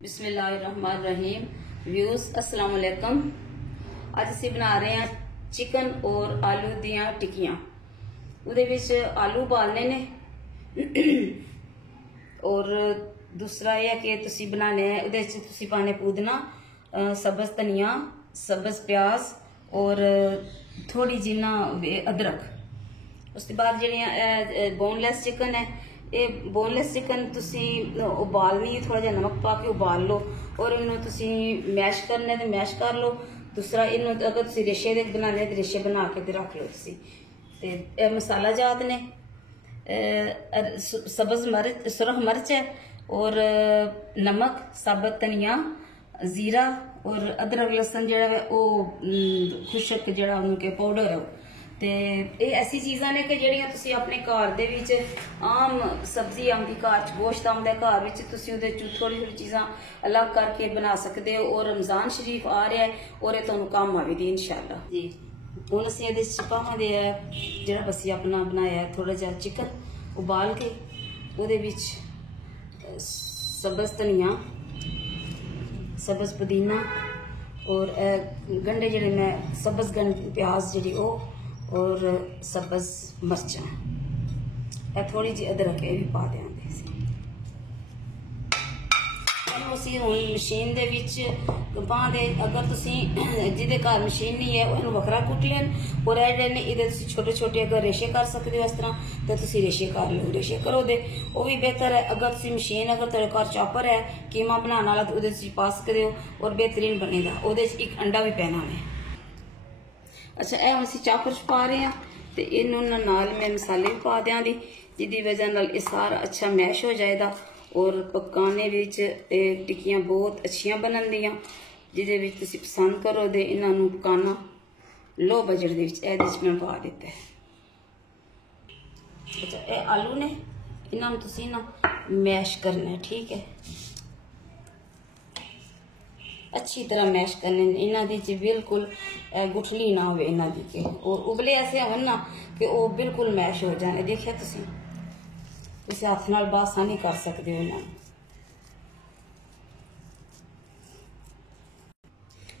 बिस्मिल्लाहिर्रहमानिर्रहीम। व्यूज अस्सलाम वालेकुम। ਅੱਜ ਅਸੀਂ बना रहे हैं चिकन और आलू दियां टिक्कियां। ਉਹਦੇ ਵਿੱਚ आलू उबालने ने और दूसरा यह कि ਤੁਸੀਂ बनाने हैं ਉਹਦੇ ਵਿੱਚ ਤੁਸੀਂ पाने पुदीना, सब्ज धनिया, सब्ज प्याज और थोड़ी जी ना अदरक। उसके बाद ਜਿਹੜੀਆਂ बोनलेस चिकन है, ये बोनलेस चिकन तुसी उबालनी है, थोड़ा जा नमक पा के उबाल लो और इन्हों तुसी मैश करने तो मैश कर लो। दूसरा इन्हों अगर तुसी रेशे दे बनाने तो रेशे बना के ते रख लो तुसी। ते मसाला जात ने सब्ज मिर्च, सुरख मिर्च है और नमक, साबुत धनिया, जीरा और अदरक लसन जिहड़ा है वो खुशक जिहड़ा उनके पाउडर है। ते ये ऐसी चीज़ां ने कि जिहड़ियां तुसी अपने घर दे विच आम सब्जी आंदी, घर च गोश्त आंदा, घर विच तुसी उहदे च थोड़ी थोड़ी चीज़ां अलग करके बना सकते हो। और रमज़ान शरीफ आ रहा है और ये तुहानूं काम आवेगी इंशाअल्लाह जी। हुण असीं इहदे च पावांगे जिहड़ा असीं अपना बनाया थोड़ा जिहा चिकन उबाल के, उहदे विच सब्ज धनिया, सब्ज पुदीना और गंढे जिहड़े मैं सब्ज प्याज जिहड़ी ओह और सब्ज मिर्चा, थोड़ी जी अदरक ये भी पा देंगे। ਅਸੀਂ ਹੁਣ मशीन ਦੇ ਵਿੱਚ ਬਾਂਹ ਦੇ अगर ਤੁਸੀਂ ਜਿਹਦੇ ਘਰ मशीन नहीं है ਉਹਨੂੰ ਵੱਖਰਾ ਕੁੱਟ ਲੈਣ और ਇਹ ਜਿਹੜੇ ਨੇ ਇਹਦੇ ਤੁਸੀਂ ਛੋਟੇ ਛੋਟੇ अगर रेशे कर सकते हो इस तरह तो ਤੁਸੀਂ रेशे कर लो, रेशे करो दे वो भी बेहतर है। अगर ਤੁਸੀਂ मशीन अगर तेरे घर चॉपर है कीमा बनाने वाला तो ਉਹਦੇ ਤੁਸੀਂ पा सकते हो और बेहतरीन बनेगा। ਉਹਦੇ ਚ एक अंडा भी पैना है। अच्छा ਇਹ ਹੁਣ ਅਸੀਂ ਚਾਪਰ ਚ ਪਾ ਰਹੇ ਹਾਂ ਤੇ ਇਹਨੂੰ ਨਾਲ मैं मसाले भी पा ਦਿਆਂਗੀ जिसकी वजह नाल ये सारा अच्छा मैश हो जाएगा और पकाने विच टिक्कियां बहुत अच्छियां बनन दियां जिहदे विच तुसीं पसंद करो दे। इन्हां नूं पकाना लो बजट दे विच इहदे च मैं पा दित्ता है। अच्छा ये आलू ने इन्हां नूं तुसीं ना मैश करना है, ठीक है, अच्छी तरह मैश करने। इन्हां दी च बिल्कुल गुठली ना हो इन्हां दी के और उबले ऐसे होन ना कि वो बिल्कुल मैश हो जाने। देखिए तुसीं इसे हाथ नाल बासानी कर सकते हो इन्हां।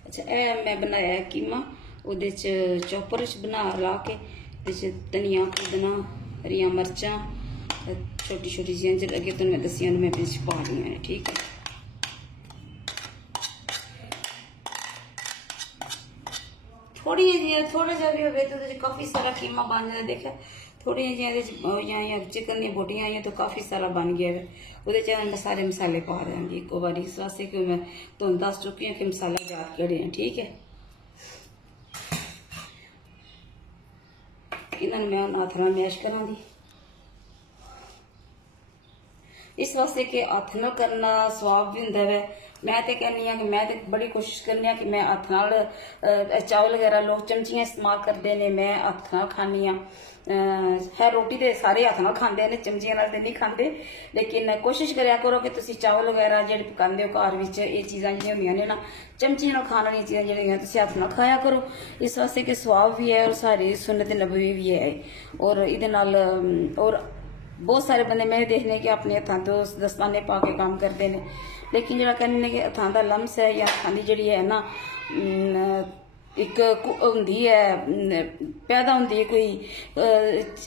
अच्छा ए मैं बनाया है कीमा, उहदे च चॉपर च बना ला के धनिया, पुदीना, हरियां मर्चां छोटी छोटी चीज़ां जो अगे तो मैं दसियां मैं बिच पा दी है, ठीक है। थोड़ा जा भी हो तो काफ़ी सारा कीमा बन जाता। देखा थोड़ी जी चिकन दी बोटियां आई तो काफ़ी सारा बन गया है। वो सारे मसाले पा देंगे एक बार इस वास्ते कि मैं तुम दस चुकी हूँ कि मसाले याद केड़े हैं, ठीक है। इन्होंने मैं हथ नाल मैश करांगी इस वास्ते कि हथ नाल करना स्वाब भी हुंदा है। मैं तो कहनी हाँ कि मैं तो बड़ी कोशिश करनी कि मैं हथ नाल चावल वगैरह लोग चमचियां इस्तेमाल करते हैं, मैं हथ नाल खानी हाँ। है रोटी तो सारे हथ नाल खाते हैं, चमचियां नाल नहीं खाते, लेकिन कोशिश कराया करो कि तुसीं चावल वगैरह जो पकाते हो घर विच ये चीज़ां जो होंदियां ने ना चमचियां नाल खाण वाली चीज़ां जिहड़ियां तुसीं हथ नाल खाया करो। इस वास्ते कि स्वाब भी है और सारी सुन्नत नबवी भी है। और इहदे नाल और बहुत सारे बंदे मैं देखने कि अपने हथां तो दस्ताने पा के काम करते हैं, लेकिन जो कहने कि हथां दा लम्स है या हथां दी जिहड़ी है ना एक होंदी है पैदा होंदी है कोई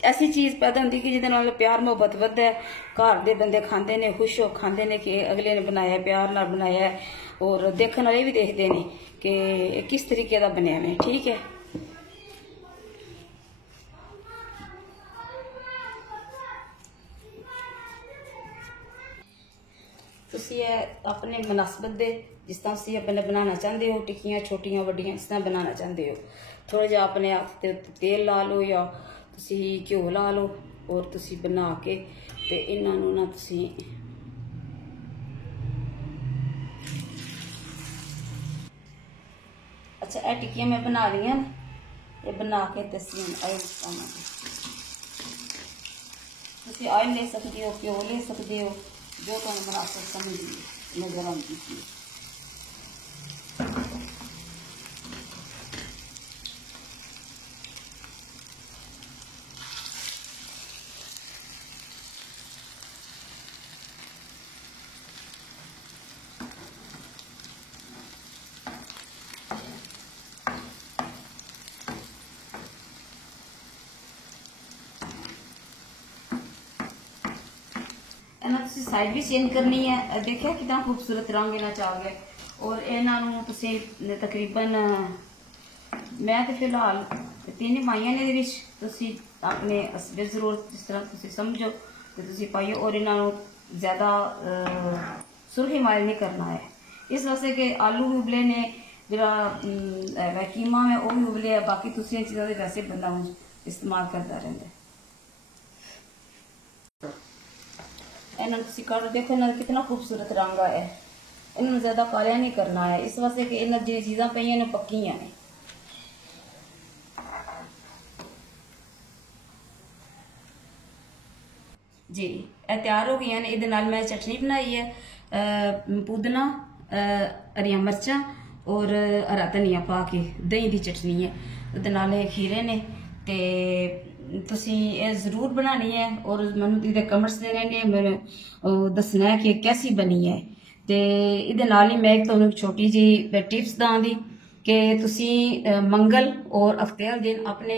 ऐसी चीज़ पैदा होंदी कि जिहदे नाल प्यार मुहब्बत वधदा है। घर दे बंदे खांदे ने, खुश हो खांदे ने कि अगले ने बनाया प्यार नाल बनाया है और देखने वाले भी देखते हैं कि किस तरीके का बनया है, ठीक है। तुसी अपने मुनासबत दे जिस तरह तुसी अपने बनाना चाहते हो टिक्कियां छोटियां वड्डियां जिस तरह बनाना चाहते हो, थोड़ा जिहा अपने हाथ ते तेल ला लो या तुसी घ्यो ला लो और तुसी बना के ते इन्हां नूं ना तुसी अच्छा ये टिक्कियां मैं बना रही हूं, ये बना के तुसी ऑयल पावांगे। तुसी ऑयल ले सकते हो, घ्यो ले सकते हो, जो तुम मुनासिब समझ नजर आती थी। ਤੁਸੀਂ ਸਾਈਜ਼ ਵੀ ਚੇਂਜ ਕਰਨੀ ਹੈ। ਦੇਖਿਆ ਕਿੰਨਾ ਖੂਬਸੂਰਤ ਰੰਗ ਇਹਨਾਂ ਚ ਆ ਗਿਆ। ਔਰ ਇਹਨਾਂ ਨੂੰ ਤੁਸੀਂ ਤਕਰੀਬਨ ਮੈਂ ਤੇ ਫਿਲਹਾਲ 3 ਪਾਈਆਂ ਨੇ ਇਹਦੇ ਵਿੱਚ, ਤੁਸੀਂ ਆਪਣੇ ਅਸਲੀ ਜ਼ਰੂਰਤ ਜਿਸ ਤਰ੍ਹਾਂ ਤੁਸੀਂ ਸਮਝੋ ਤੇ ਤੁਸੀਂ ਪਾਈਓ। ਔਰ ਇਹਨਾਂ ਨੂੰ ਜ਼ਿਆਦਾ ਸੁਰਖੀ ਮਾਇਲ नहीं करना है, इस वास्ते कि आलू भी उबले ने, ਜਿਹੜਾ कीमा है वो भी उबले है, बाकी ਤੁਸੀਂ ਇਹ ਚੀਜ਼ਾਂ ਦੇ वैसे बंदा इस्तेमाल करता रहता है। ਇਹਨਾਂ ਨੂੰ ਤੁਸੀਂ ਕੱਢ देखो ਇਹਨਾਂ ਦਾ कितना खूबसूरत रंग आया है। ਇਹਨਾਂ ਨੂੰ ਜ਼ਿਆਦਾ ਕਾਲਿਆ नहीं करना है, इस वास्ते कि ਇਹਨਾਂ ਦੀਆਂ ਚੀਜ਼ਾਂ ਪਈਆਂ ਨੇ ਪੱਕੀਆਂ ਨੇ। जी ਇਹ ਤਿਆਰ ਹੋ ਗਈਆਂ ਨੇ। ਇਹਦੇ ਨਾਲ ਮੈਂ ਚਟਨੀ ਬਣਾਈ ਹੈ, ਪੁਦੀਨਾ, ਹਰੀਆਂ ਮਿਰਚਾਂ ਔਰ ਹਰਾ ਧਨੀਆ ਪਾ ਕੇ ਦਹੀਂ ਦੀ ਚਟਨੀ ਹੈ। ਉਹਦੇ ਨਾਲ ਇਹ ਖੀਰੇ ਨੇ ਤੇ ਤੁਸੀਂ ਇਹ ਜ਼ਰੂਰ ਬਣਾਣੀ ਹੈ। ਔਰ ਮੈਨੂੰ ਇਹਦੇ ਕਮੈਂਟਸ ਦੇਣੇ ਨੇ, ਮੈਨੂੰ ਦੱਸਣਾ ਹੈ ਕਿ कैसी बनी है। ਤੇ ਇਹਦੇ ਨਾਲ ਹੀ ਮੈਂ ਤੁਹਾਨੂੰ ਛੋਟੀ ਜੀ ਟਿਪਸ ਦਾਂਗੀ कि ਤੁਸੀਂ ਮੰਗਲ और हफ्ते वाले दिन अपने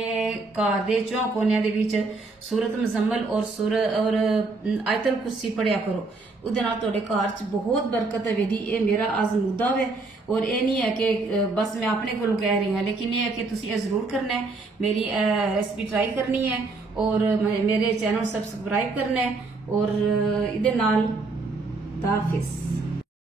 घर के चौं कोनिया दे विच सूरत मुजम्मल और आयतल कुर्सी पढ़िया करो। ਉਹਦੇ ਨਾਲ ਤੁਹਾਡੇ ਘਰ 'ਚ बहुत बरकत होगी। ये मेरा आजमूदा है और ये नहीं है कि बस मैं अपने को कह रही हूँ, लेकिन ये है कि तुसी जरूर करना है, मेरी रेसिपी ट्राई करनी है और मेरे चैनल सब्सक्राइब करना है। और इहदे नाल हाफिज़।